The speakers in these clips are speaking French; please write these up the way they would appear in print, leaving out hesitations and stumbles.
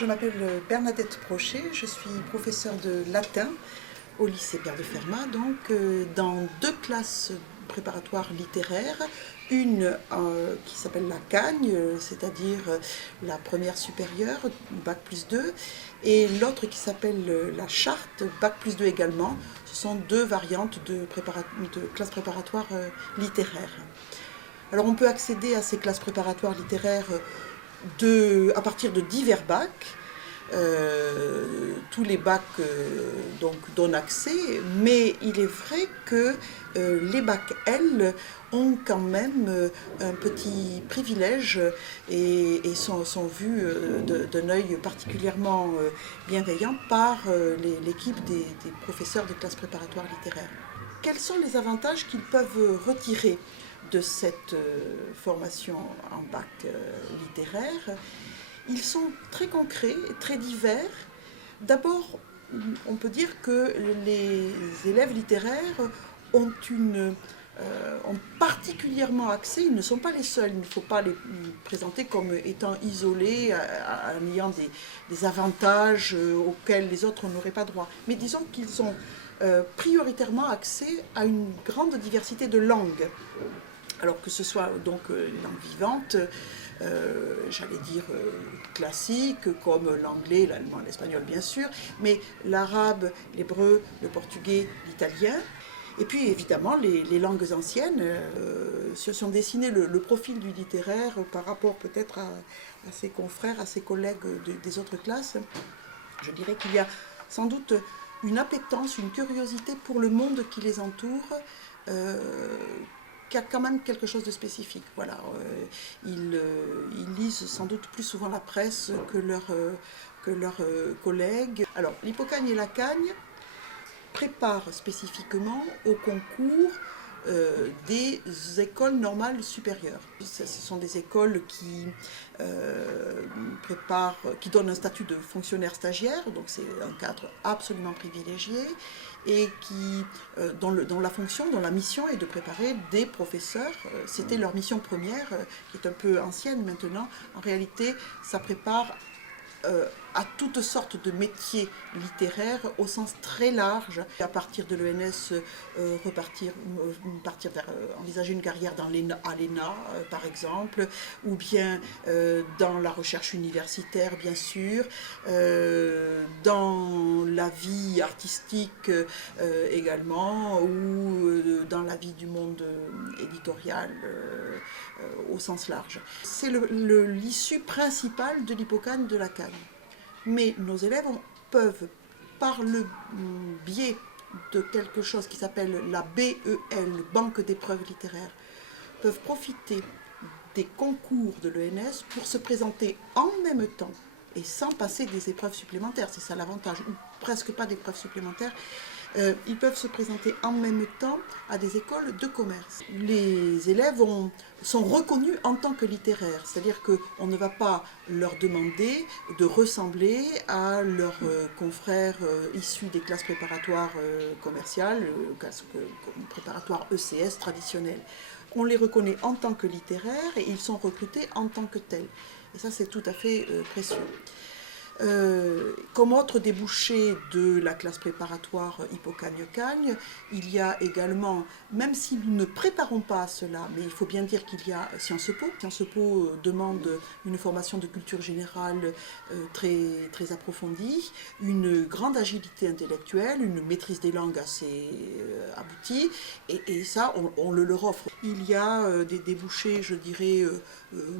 Je m'appelle Bernadette Prochet, je suis professeure de latin au lycée Pierre de Fermat, donc dans deux classes préparatoires littéraires, une qui s'appelle la Cagne, c'est-à-dire la première supérieure, Bac plus 2, et l'autre qui s'appelle la Charte, Bac plus 2 également. Ce sont deux variantes de classes préparatoires littéraires. Alors on peut accéder à ces classes préparatoires littéraires à partir de divers bacs. Tous les bacs donc, donnent accès, mais il est vrai que les bacs L ont quand même un petit privilège et sont vus d'un œil particulièrement bienveillant par l'équipe des professeurs de classes préparatoires littéraires. Quels sont les avantages qu'ils peuvent retirer de cette formation en bac littéraire? Ils sont très concrets, très divers. D'abord, on peut dire que les élèves littéraires ont particulièrement accès, ils ne sont pas les seuls, il ne faut pas les présenter comme étant isolés, en ayant des avantages auxquels les autres n'auraient pas droit. Mais disons qu'ils ont prioritairement accès à une grande diversité de langues. Alors que ce soit donc une langue vivante, j'allais dire classique, comme l'anglais, l'allemand, l'espagnol bien sûr, mais l'arabe, l'hébreu, le portugais, l'italien. Et puis évidemment les langues anciennes se sont dessinées le profil du littéraire par rapport peut-être à ses confrères, à ses collègues des autres classes. Je dirais qu'il y a sans doute une appétence, une curiosité pour le monde qui les entoure, qui a quand même quelque chose de spécifique. Voilà. Ils lisent sans doute plus souvent la presse que leurs collègues. Alors, l'Hippocagne et la Cagne préparent spécifiquement au concours des écoles normales supérieures. Ce sont des écoles qui qui donnent un statut de fonctionnaire stagiaire, donc c'est un cadre absolument privilégié, et dont la fonction, dont la mission est de préparer des professeurs. C'était leur mission première, qui est un peu ancienne maintenant. En réalité, ça prépare à toutes sortes de métiers littéraires au sens très large. À partir de l'ENS, envisager une carrière à l'ENA, par exemple, ou bien dans la recherche universitaire, bien sûr, dans la vie artistique également, ou dans la vie du monde éditorial au sens large. C'est l'issue principale de l'Hippocagne de la Cagne. Mais nos élèves peuvent, par le biais de quelque chose qui s'appelle la BEL, Banque d'épreuves littéraires, peuvent profiter des concours de l'ENS pour se présenter en même temps et sans passer des épreuves supplémentaires. C'est ça l'avantage, ou presque pas d'épreuves supplémentaires. Ils peuvent se présenter en même temps à des écoles de commerce. Les élèves sont reconnus en tant que littéraires, c'est-à-dire qu'on ne va pas leur demander de ressembler à leurs confrères issus des classes préparatoires commerciales, classes préparatoires ECS traditionnelles. On les reconnaît en tant que littéraires et ils sont recrutés en tant que tels. Et ça, c'est tout à fait précieux. Comme autre débouché de la classe préparatoire Hippocagne-Cagne, il y a également, même si nous ne préparons pas à cela, mais il faut bien dire qu'il y a Sciences Po. Sciences Po demande une formation de culture générale très, très approfondie, une grande agilité intellectuelle, une maîtrise des langues assez aboutie, et ça, on le leur offre. Il y a des débouchés, je dirais,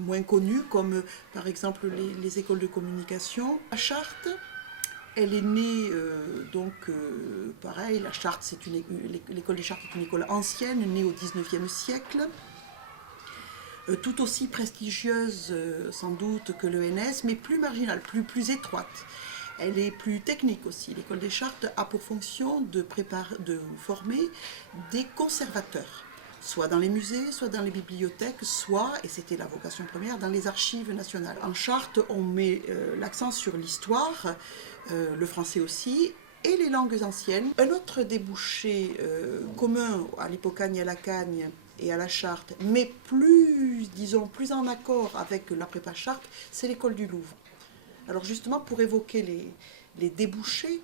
moins connus, comme par exemple les écoles de communication. La Charte, elle est née, pareil, la Charte, l'école des Chartes est une école ancienne, née au XIXe siècle, tout aussi prestigieuse sans doute que l'ENS, mais plus marginale, plus étroite. Elle est plus technique aussi. L'école des Chartes a pour fonction de former des conservateurs, soit dans les musées, soit dans les bibliothèques, soit, et c'était la vocation première, dans les archives nationales. En Charte, on met l'accent sur l'histoire, le français aussi, et les langues anciennes. Un autre débouché commun à l'Hippocagne et à la Cagne et à la Charte, mais plus en accord avec la prépa Charte, c'est l'école du Louvre. Alors justement, pour évoquer les débouchés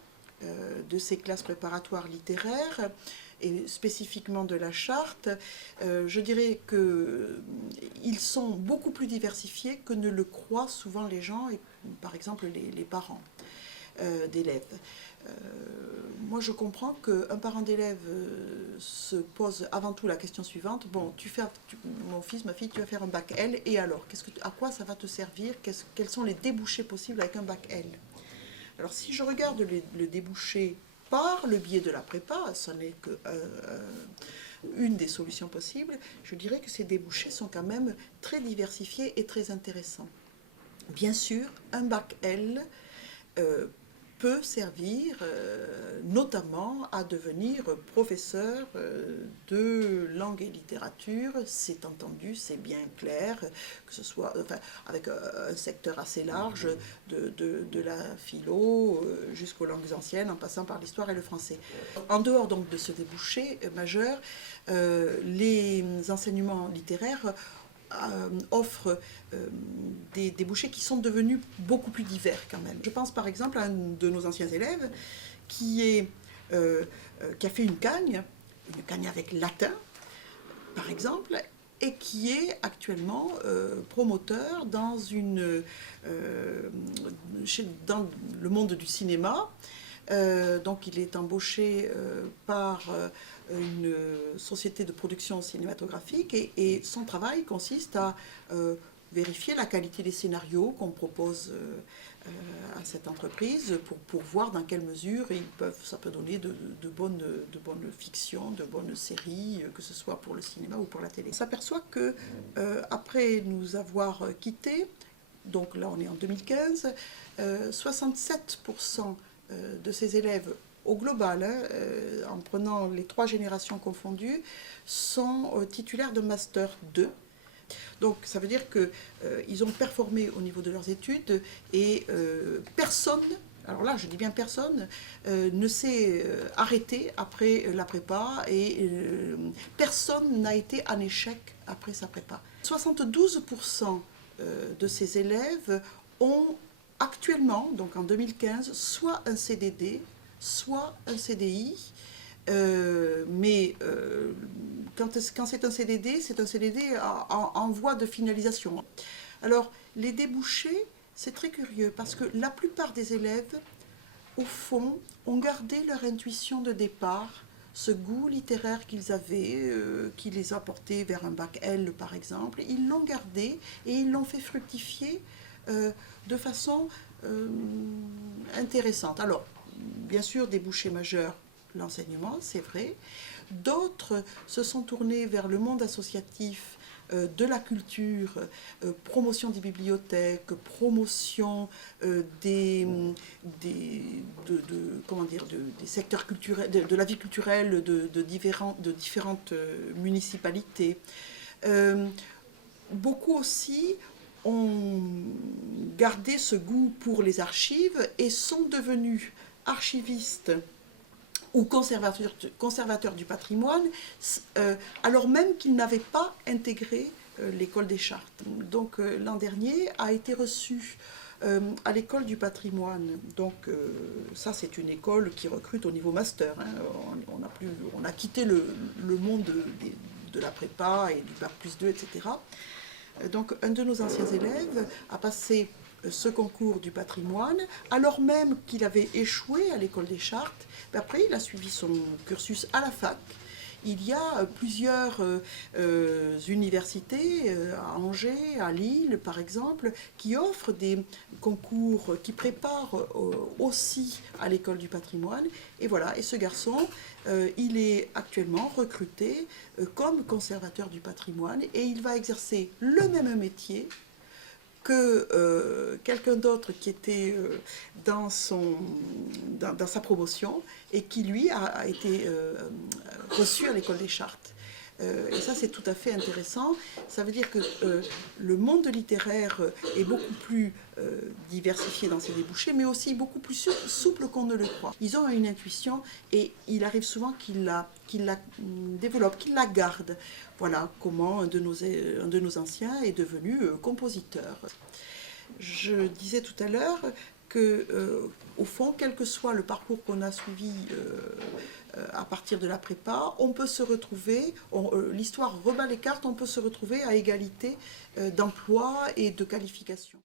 de ces classes préparatoires littéraires, et spécifiquement de la charte, je dirais qu'ils sont beaucoup plus diversifiés que ne le croient souvent les gens, et par exemple les parents d'élèves. Moi, je comprends qu'un parent d'élève se pose avant tout la question suivante. Bon, mon fils, ma fille, tu vas faire un bac L, et alors à quoi ça va te servir? Quels sont les débouchés possibles avec un bac L? Alors, si je regarde le débouché par le biais de la prépa, ce n'est qu'une des solutions possibles, je dirais que ces débouchés sont quand même très diversifiés et très intéressants. Bien sûr, un bac L peut servir notamment à devenir professeur de langue et littérature, c'est entendu, c'est bien clair, que ce soit avec un secteur assez large, de la philo jusqu'aux langues anciennes, en passant par l'histoire et le français. En dehors donc de ce débouché majeur, les enseignements littéraires offre des débouchés qui sont devenus beaucoup plus divers quand même. Je pense par exemple à un de nos anciens élèves qui a fait une cagne avec latin par exemple, et qui est actuellement promoteur dans le monde du cinéma. Donc il est embauché par une société de production cinématographique et son travail consiste à vérifier la qualité des scénarios qu'on propose à cette entreprise pour voir dans quelle mesure ça peut donner de bonnes fictions, de bonnes séries, que ce soit pour le cinéma ou pour la télé. On s'aperçoit que après nous avoir quittés, donc là on est en 2015, 67% de ces élèves au global, en prenant les 3 générations confondues, sont titulaires de Master 2. Donc ça veut dire qu'ils ont performé au niveau de leurs études et personne, alors là je dis bien personne, ne s'est arrêté après la prépa et personne n'a été en échec après sa prépa. 72% de ces élèves ont actuellement, donc en 2015, soit un CDD, soit un CDI, mais quand c'est un CDD en voie de finalisation. Alors, les débouchés, c'est très curieux, parce que la plupart des élèves, au fond, ont gardé leur intuition de départ, ce goût littéraire qu'ils avaient, qui les a portés vers un bac L, par exemple. Ils l'ont gardé et ils l'ont fait fructifier de façon intéressante. Alors, bien sûr, débouchés majeurs, l'enseignement, c'est vrai. D'autres se sont tournés vers le monde associatif de la culture, promotion des bibliothèques, promotion des secteurs culturels, de la vie culturelle de différentes municipalités. Beaucoup aussi ont gardé ce goût pour les archives et sont devenus archivistes ou conservateurs du patrimoine, alors même qu'ils n'avaient pas intégré l'école des chartes. Donc l'an dernier a été reçu à l'école du patrimoine. Donc ça c'est une école qui recrute au niveau master. Hein. On a quitté le monde de la prépa et du bac plus 2, etc. Donc un de nos anciens élèves a passé ce concours du patrimoine, alors même qu'il avait échoué à l'école des chartes. Après, il a suivi son cursus à la fac. Il y a plusieurs universités, à Angers, à Lille par exemple, qui offrent des concours, qui préparent aussi à l'école du patrimoine. Et voilà, et ce garçon, il est actuellement recruté comme conservateur du patrimoine et il va exercer le même métier que quelqu'un d'autre qui était dans sa promotion et qui, lui, a été reçu à l'école des chartes. Et ça, c'est tout à fait intéressant. Ça veut dire que le monde littéraire est beaucoup plus diversifié dans ses débouchés, mais aussi beaucoup plus souple qu'on ne le croit. Ils ont une intuition et il arrive souvent qu'ils la développent, qu'ils la gardent. Voilà comment un de nos anciens est devenu compositeur. Je disais tout à l'heure que, au fond, quel que soit le parcours qu'on a suivi à partir de la prépa, on peut se retrouver, l'histoire rebat les cartes, on peut se retrouver à égalité d'emploi et de qualification.